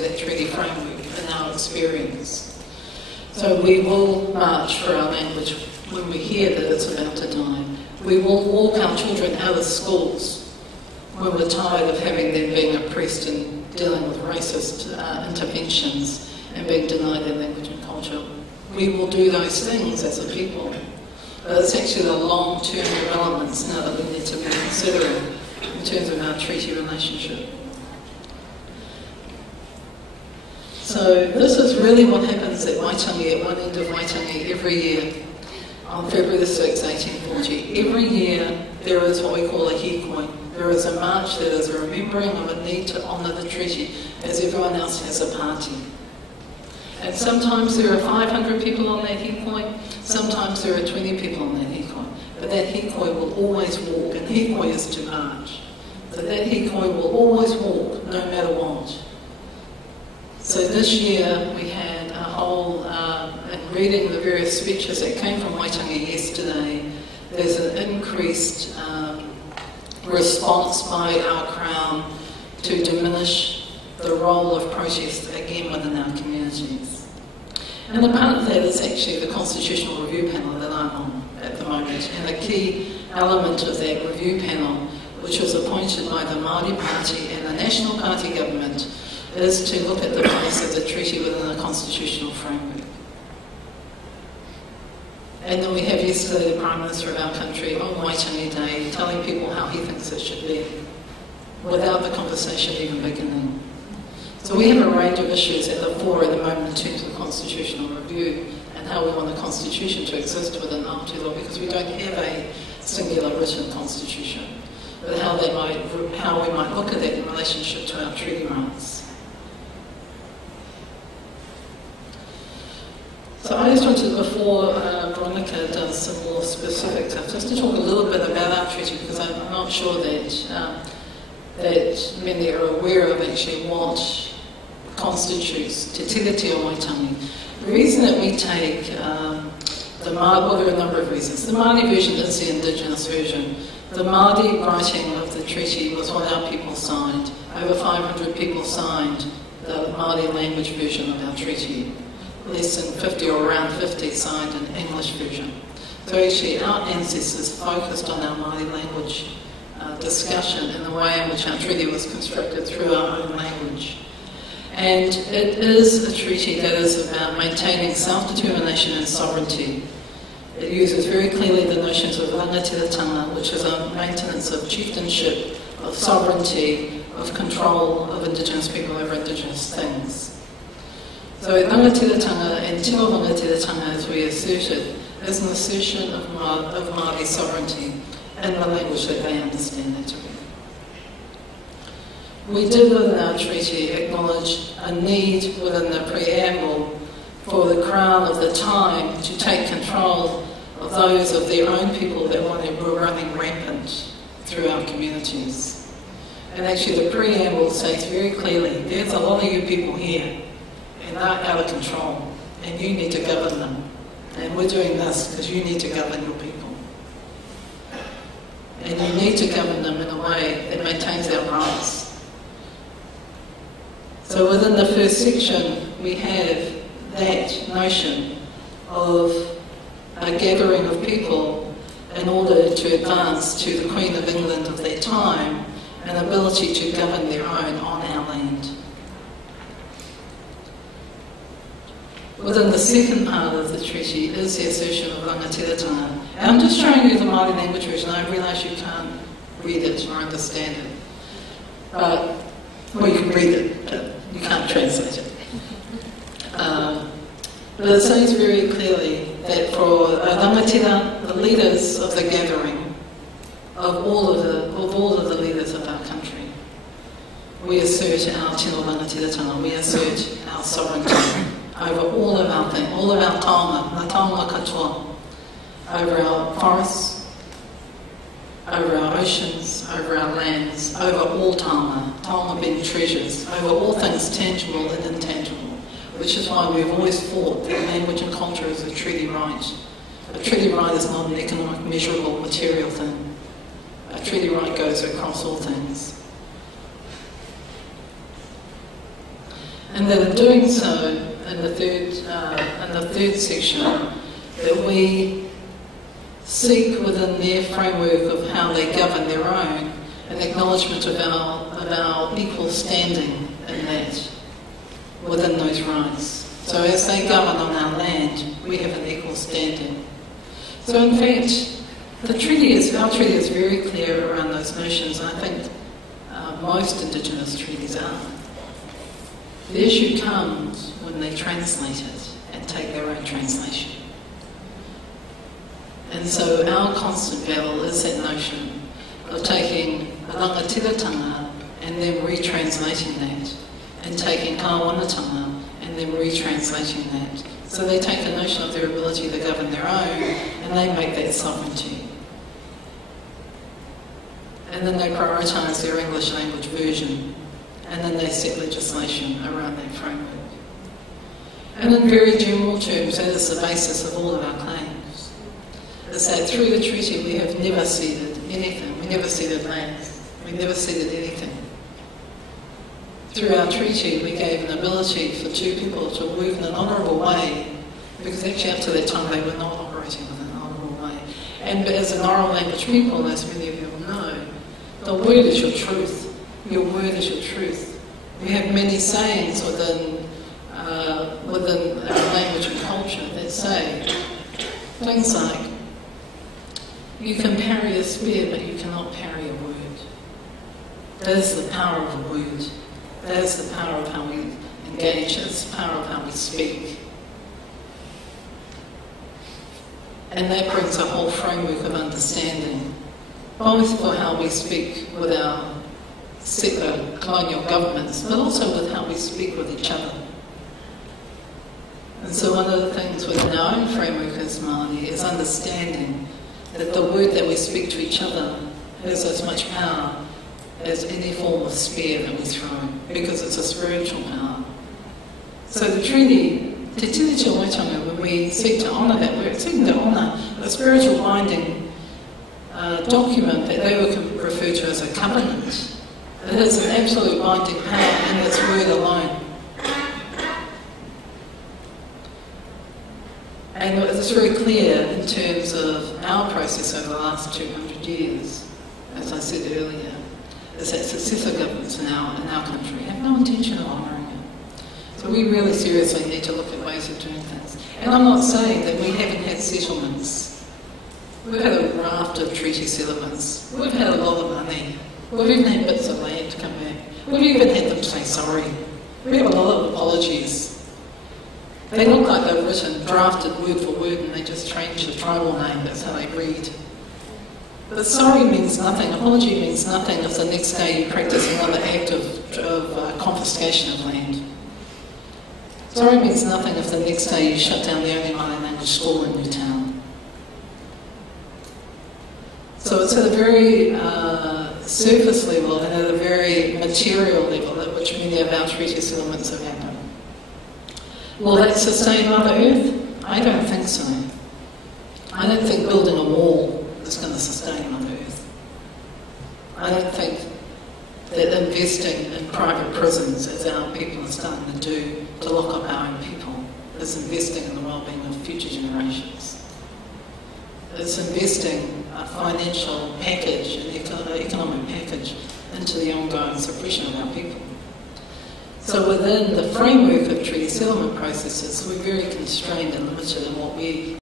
to that treaty framework in our experience. So we will march for our language when we hear that it's about to die. We will walk our children out of schools when we're tired of having them being oppressed and dealing with racist interventions and being denied their language and culture. We will do those things as a people. But it's actually the long-term developments now that we need to be considering in terms of our treaty relationship. So this is really what happens at Waitangi, at one end of Waitangi, every year on February the 6th, 1840. Every year there is what we call a hikoi. There is a march that is a remembering of a need to honour the treaty as everyone else has a party. And sometimes there are 500 people on that hikoi, sometimes there are 20 people on that hikoi. But that hikoi will always walk, and hikoi is to march. So that hikoi will always walk, no matter what. So this year we had a whole, in reading the various speeches that came from Waitangi yesterday, there's an increased response by our Crown to diminish the role of protest again within our communities. And a part of that is actually the Constitutional Review Panel that I'm on at the moment. And a key element of that review panel, which was appointed by the Māori Party and the National Party government, is to look at the place of the treaty within the constitutional framework. And then we have yesterday the Prime Minister of our country on Waitangi Day telling people how he thinks it should be, without the conversation even beginning. So we have a range of issues at the fore at the moment in terms of constitutional review and how we want the constitution to exist within Aotearoa, because we don't have a singular written constitution, but how we might look at that in relationship to our treaty rights. So I just wanted, before Veronica does some more specific stuff, just to talk a little bit about our treaty, because I'm not sure that many are aware of actually what constitutes Te Tiriti o Waitangi. The reason that we take the Māori, well, there are a number of reasons. The Māori version is the Indigenous version. The Māori writing of the treaty was what our people signed. Over 500 people signed the Māori language version of our treaty. Less than 50 or around 50 signed an English version. So actually our ancestors focused on our Māori language discussion and the way in which our treaty was constructed through our own language. And it is a treaty that is about maintaining self-determination and sovereignty. It uses very clearly the notions of rangatiratanga, which is a maintenance of chieftainship, of sovereignty, of control of Indigenous people over Indigenous things. So rangatiratanga and te o rangatiratanga, as we asserted, is an assertion of Māori sovereignty in the language that they understand that to be. We did within our treaty acknowledge a need within the preamble for the Crown of the time to take control of those of their own people that were running rampant through our communities. And actually the preamble says very clearly, there's a lot of you people here and they're out of control and you need to govern them. And we're doing this because you need to govern your people. And you need to govern them in a way that maintains our rights. So within the first section, we have that notion of a gathering of people in order to advance to the Queen of England of that time an ability to govern their own on our land. Within the second part of the treaty is the assertion of rangatiratanga. And I'm just showing you the Māori language version. I realise you can't read it or understand it. Well, you can read it, but you can't translate it. But it says very clearly that for rangatira, the leaders of the gathering, of all of the leaders of our country, we assert our tino rangatiratanga, we assert our sovereignty over all of our things, all of our taonga, the taonga katoa, over our forests, over our oceans, over our lands, over all taonga, taonga being treasures, over all things tangible and intangible, which is why we've always thought that language and culture is a treaty right. A treaty right is not an economic, measurable, material thing. A treaty right goes across all things. And that in doing so, in the third section, that we seek within their framework of how they govern their own an acknowledgement of our equal standing in that, within those rights. So as they govern on our land, we have an equal standing. So in fact, our treaty is very clear around those notions, and I think most Indigenous treaties are. The issue comes when they translate it and take their own translation. And so our constant battle is that notion of taking a rangatiratanga and then retranslating that, and taking kawanatanga and then retranslating that. So they take a notion of their ability to govern their own and they make that sovereignty. And then they prioritise their English language version, and then they set legislation around that framework. And in very general terms, that is the basis of all of our claims. Is that through the treaty we have never ceded anything. We never ceded lands. We never ceded anything. Through our treaty we gave an ability for two people to work in an honourable way, because actually up to that time they were not operating in an honourable way. And as an oral language people, as many of you will know, the word is your truth. Your word is your truth. We have many sayings within our language and culture that say things like, you can parry a spear but you cannot parry a word. That is the power of a word. That is the power of how we engage. It's the power of how we speak. And that brings a whole framework of understanding, both for how we speak with our settler colonial governments, but also with how we speak with each other. And so one of the things within our own framework as Māori is understanding that the word that we speak to each other has as much power as any form of spear that we throw, because it's a spiritual power. So the treaty, Te Tiriti o Waitanga, when we seek to honour that, we're seeking to honour a spiritual binding document that they would refer to as a covenant. It has an absolute binding power in its word alone. And it's very clear in terms of our process over the last 200 years, as I said earlier, is that successor governments in our country have no intention of honouring it. So we really seriously need to look at ways of doing things. And I'm not saying that we haven't had settlements. We've had a raft of treaty settlements. We've had a lot of money. We've even had bits of land come back. We've even had them say sorry. We have a lot of apologies. They look like they're written, drafted word for word, and they just change the tribal name. That's how they read. But sorry means nothing. Apology means nothing if the next day you practice another act of confiscation of land. Sorry means nothing if the next day you shut down the only Māori language school in your town. So it's at a very surface level and at a very material level at which many of our treaty settlements have happened. Will that sustain Mother Earth? I don't think so. I don't think building a wall is going to sustain Mother Earth. I don't think that investing in private prisons, as our people are starting to do, to lock up our own people, is investing in the well-being of future generations. It's investing a financial package, an economic package, into the ongoing suppression of our people. So within the framework of treaty settlement processes, we're very constrained and limited in what we